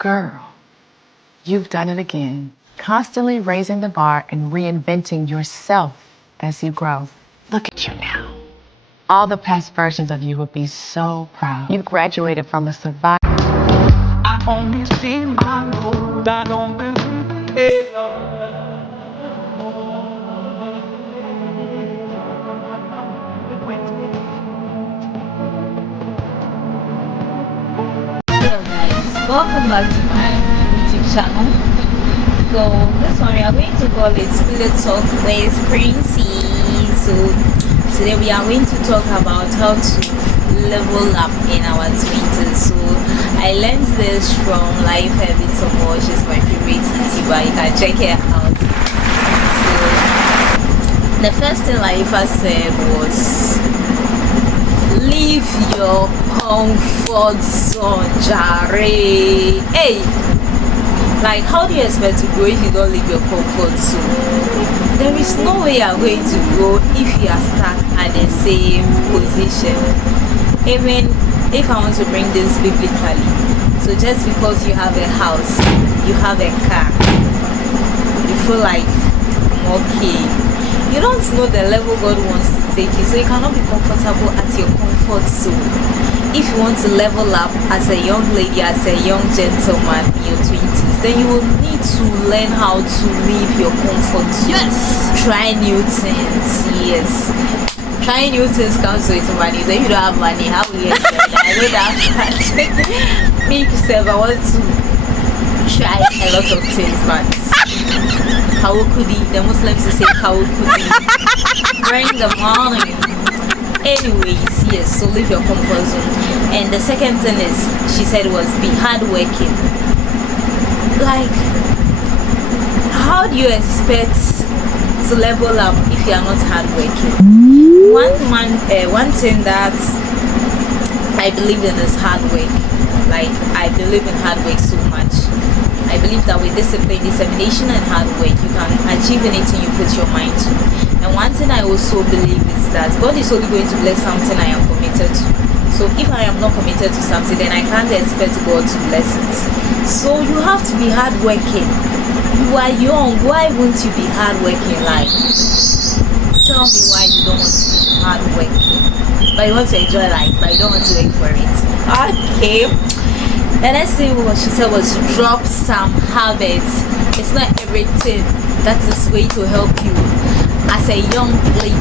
Girl, you've done it again. Constantly raising the bar and reinventing yourself as you grow. Look at you now. All the past versions of you would be so proud. You graduated from a survivor. I only see my road. I don't believe it. Hello guys, welcome back to my YouTube channel. So this one we are going to call it Spirit Talk with Princey. So today we are going to talk about how to level up in our 20s. So I learned this from Life Habits of War. She's my favorite YouTuber. You can check her out. So the first thing Life said was leave your comfort zone, Jare. Hey, like how do you expect to grow if you don't leave your comfort zone? There is no way you're going to grow if you are stuck at the same position. Even if I want to bring this biblically, so just because you have a house, you have a car, you feel like I'm okay. You don't know the level God wants to take you, so you cannot be comfortable at your comfort zone. If you want to level up as a young lady, as a young gentleman in your 20s, then you will need to learn how to leave your comfort zone. Yes! Try new things, yes. Trying new things comes with money. So if you don't have money, how will you enjoy that? I know that. Me, myself, I want to try a lot of things, but Kawukudi, the Muslims say Kawukudi. Bring the money. Anyways, yes, so leave your comfort zone. And the second thing is, she said, was be hardworking. Like, how do you expect to level up if you are not hardworking? One thing that I believe in is hard work. Like, I believe in hard work so much. I believe that with discipline, determination, and hard work, you can achieve anything you put your mind to. And one thing I also believe is that God is only going to bless something I am committed to. So if I am not committed to something, then I can't expect God to bless it. So you have to be hardworking. You are young. Why won't you be hardworking? Like, tell me why you don't want to be hardworking, but you want to enjoy life, but you don't want to work for it. Okay. The next thing what she said was to drop some habits. It's not everything that is going to help you. As a young lady,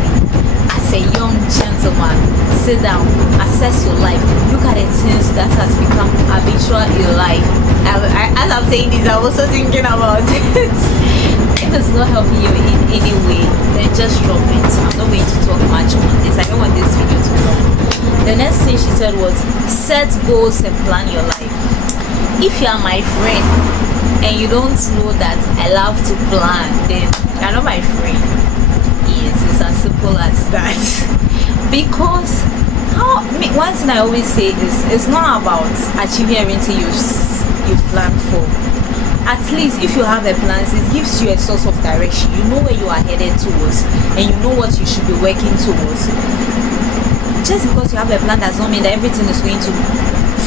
as a young gentleman, sit down, assess your life, look at the things that has become habitual in your life. As I'm saying this, I'm also thinking about it. If it's not helping you in any way, then just drop it. I'm not going to talk much on this. I don't want this video to be long. The next thing she said was set goals and plan your life. If you are my friend and you don't know that I love to plan, then you're not my friend. Yes, it's as simple as that. Because one thing I always say is it's not about achieving everything you've planned for. At least if you have a plan, it gives you a source of direction. You know where you are headed towards, and you know what you should be working towards. Just because you have a plan does not mean that everything is going to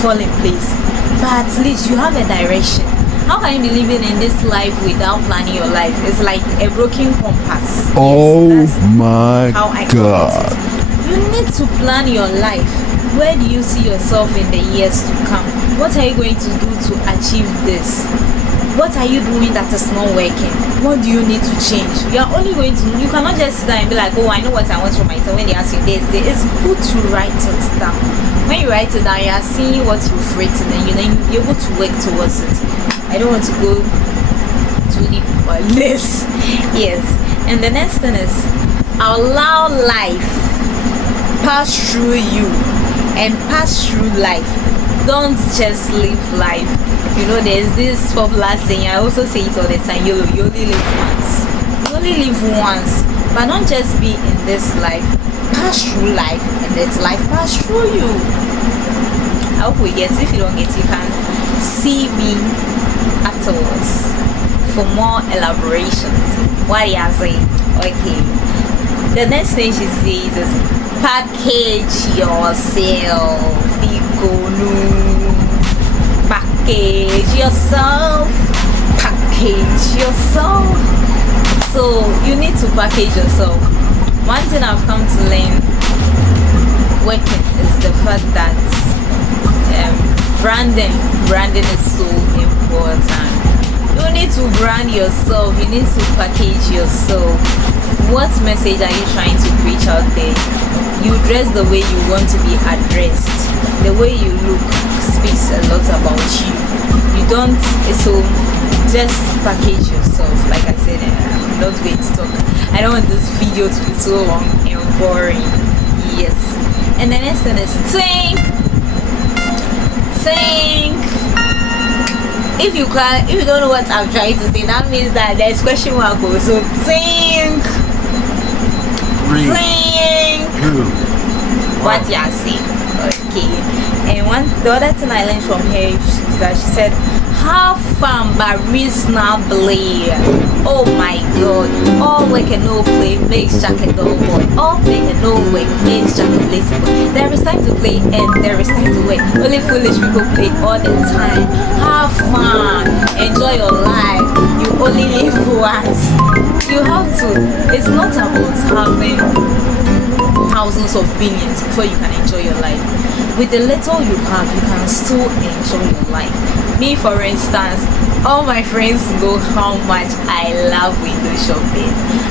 fall in place. But at least you have a direction. How can you be living in this life without planning your life? It's like a broken compass. Oh yes, my God. You need to plan your life. Where do you see yourself in the years to come? What are you going to do to achieve this? What are you doing that is not working? What do you need to change? You are only going to, you cannot just sit down and be like, oh, I know what I want for myself. When they ask you this, it's good to write it down. When you write it down, you are seeing what you've written, and you'll be able to work towards it. I don't want to go too deep on this. Yes. And the next thing is allow life pass through you and pass through life. Don't just live life. You know, there's this popular saying, I also say it all the time, you only live once. You only live once. But don't just be in this life. Pass through life and let life pass through you. I hope we get it. If you don't get it, you can see me afterwards for more elaborations. What do you say? Okay. The next thing she says is package yourself. Back package yourself. Package yourself. So you need to package yourself. One thing I've come to learn working is the fact that branding is so important. You need to brand yourself. You need to package yourself. What message are you trying to preach out there? You dress the way you want to be addressed. The way you look speaks a lot about you. You don't, so just package yourself. Like I said, I'm not going to talk. I don't want this video to be so long and boring. Yes. And the next thing is think. If you don't know what I'm trying to say, that means that there's question mark. So think what you are saying. Okay. And the other thing I learned from her is that she said, have fun but reasonably. Oh my god. All work and no play makes Jack a dull boy. All play and no work makes Jack a lazy boy. There is time to play and there is time to work. Only foolish people play all the time. Have fun. Enjoy your life. You only live once. You have to. It's not about having thousands of billions before you can enjoy your life. With the little you have, you can still enjoy your life. Me, for instance, all my friends know how much I love window shopping.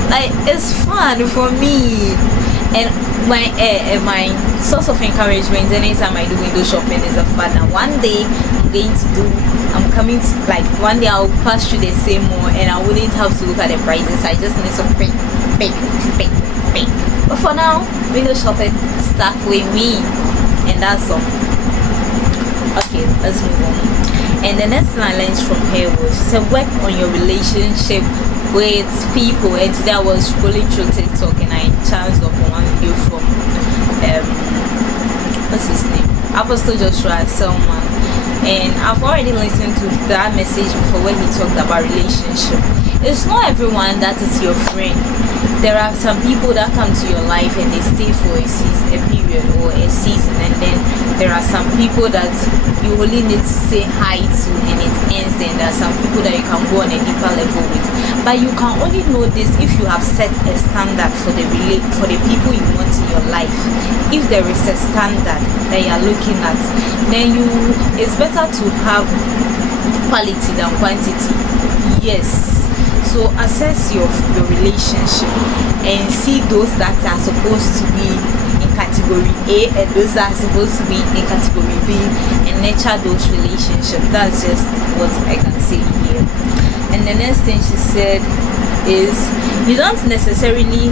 Like, it's fun for me. And my source of encouragement anytime I do window shopping is the fact that one day one day I'll pass through the same mall and I wouldn't have to look at the prices. I just need to pick. But for now, window shopping stuck with me, and that's all. Okay, let's move on. And the next thing I learned from her was, she said, work on your relationship with people. And today I was scrolling through TikTok and I chanced upon one video from what's his name, Apostle Joshua Selman. And I've already listened to that message before when he talked about relationship. It's not everyone that is your friend. There are some people that come to your life and they stay for a season, a period or a season, and then there are some people that you only need to say hi to and it ends. Then there are some people that you can go on a deeper level with, but you can only know this if you have set a standard for the people you want in your life. If there is a standard that you are looking at, then it's better to have quality than quantity. Yes. So assess your relationship and see those that are supposed to be in category A and those that are supposed to be in category B, and nurture those relationships. That's just what I can say here. And the next thing she said is, you don't necessarily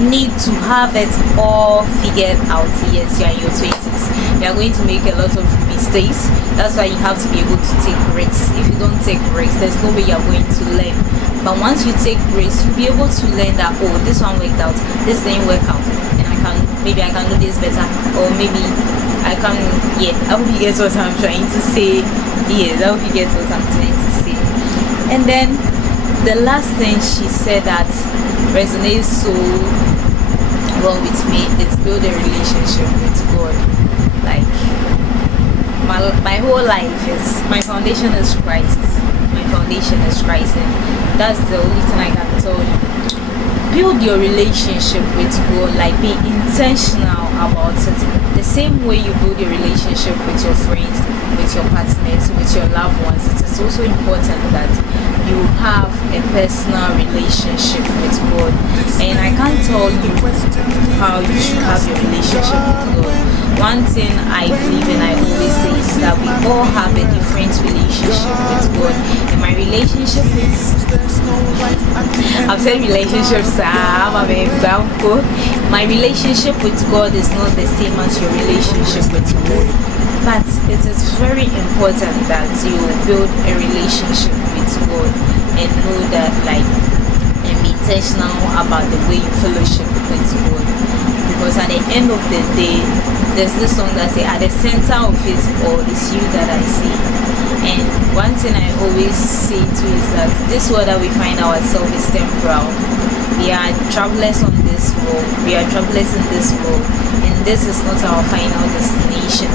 need to have it all figured out. Yes, you are in your 20s. You are going to make a lot of mistakes. That's why you have to be able to take risks. If you don't take risks, there's no way you are going to learn. But once you take risks, you'll be able to learn that, oh, this one worked out, this didn't work out, and maybe I can do this better, or maybe I can. Yeah, I hope you get what I'm trying to say. Yes, I hope you get what I'm trying to say. And then the last thing she said that resonates so well with me is build a relationship with God. Like, my whole life is, my foundation is Christ. My foundation is Christ, and that's the only thing I can tell you. Build your relationship with God. Like, be intentional about it. The same way you build your relationship with your friends, with your partners, with your loved ones, it is also important that you have a personal relationship with God. And I can't tell you how you should have your relationship with God. One thing I believe and I always say is that we all have a different relationship with God. And my relationship is, I've said relationships, I'm an example. My relationship with God is not the same as your relationship with God. But it is very important that you build a relationship with God and know that, like, and be intentional about the way you fellowship with God. Because at the end of the day, there's this song that says, at the center of it all is you that I see. And one thing I always say too is that this world that we find ourselves is temporal. We are travelers on this world. We are travelers in this world, and this is not our final destination.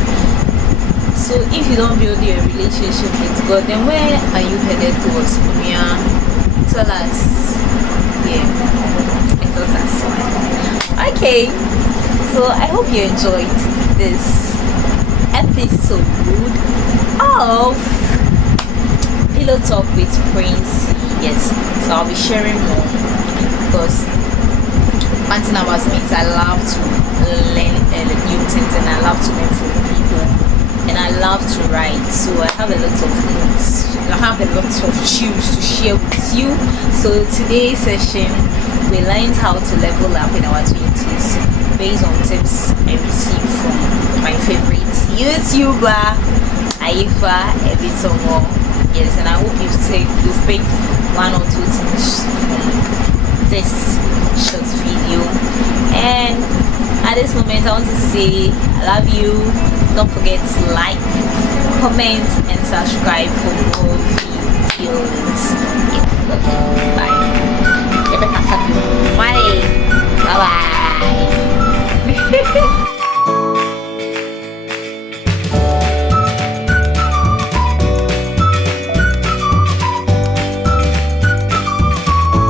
So if you you don't build your relationship with God, then where are you headed towards? Tell us. Yeah, I thought that's why. Okay, so I hope you enjoyed this episode of Pillow Talk with Prince. Yes, so I'll be sharing more because one thing about me is I love to learn new things, and I love to learn from people, and I love to write. So I have a lot of notes, I have a lot of tunes to share with you. So today's session, we learned how to level up in our 20s based on tips I received from my favorite YouTuber, Aifa Ebitomo. Yes, and I hope you've picked one or two things from this short video. And at this moment, I want to say I love you. Don't forget to like, comment, and subscribe for more videos.